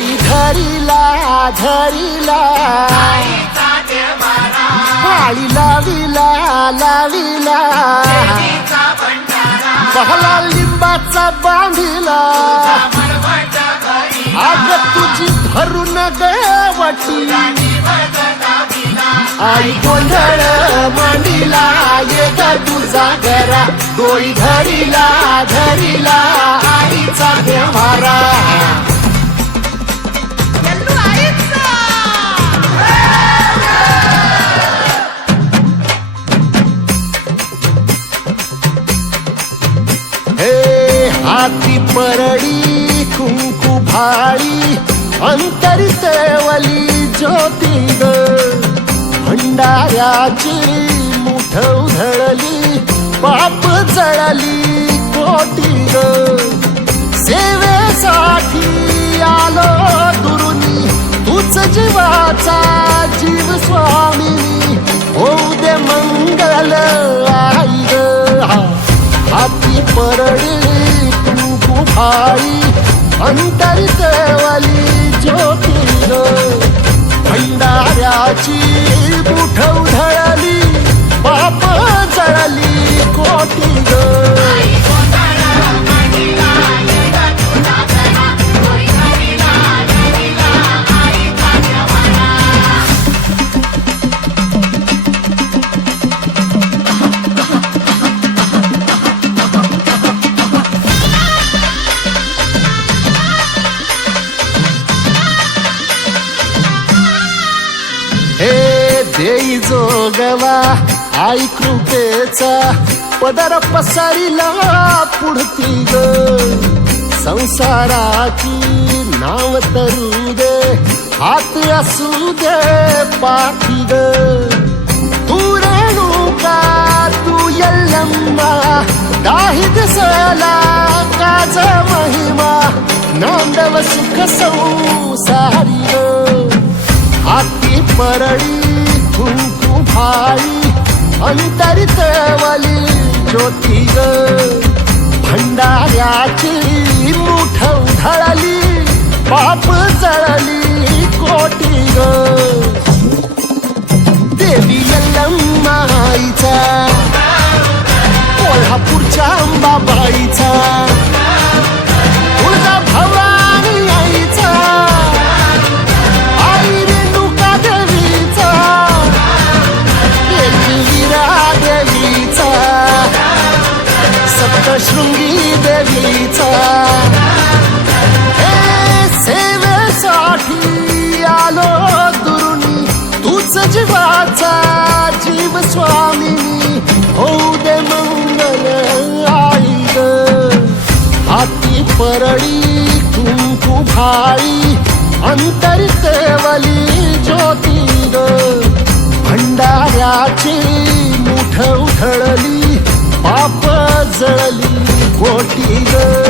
डोई धरिला धरिला पाळी लाविला लाविला पहला लिंबाचा बांधिला आग तुझी भरून गवटी आई गोंधळ मांडिला ये ग तुझा घरा डोई धरिला धरिला आईचा देवारा हाती परडी कुंकू भाळी अंतरितेवली ज्योती ग भंडाऱ्याची मुठ उधळली पाप जळली कोटी ग सेवेसाठी आलो दुरुनी तूच जीवाचा जीव स्वामी होऊ दे मंगल आई ग हाती परडी भाई अंतरितेवली ज्योती ग भंडाऱ्याची मुठ उधळली पाप जळली कोटी ग देई जोगवा आई कृपेचा पदर पसरिला पुढती ग संसाराची नाव तरू दे हात असू दे पाठी ग तू रेणुका तू यल्लम्मा दाही दिसला काज महिमा नांदव सुख संसारी ग हाती परडी कुंकू भाई अंतरितेवली ज्योती ग भंडाऱ्याची मुठ उधळली पाप जळली कोटी ग देवी यल्लम्मा आईचा कोल्हापूरच्या अंबाबाईचा तुळजा भवानी आईचा सप्तशृंगी देवीचा सेवेसाठी आलो दुरुनी तूच जीवाचा जीव स्वामिनी होऊ दे मंगल आई ग हाती परडी कुंकू भाई अंतरितेवली ज्योती ग भंडाऱ्याची मुठ उधळली पाप जळली कोटी ग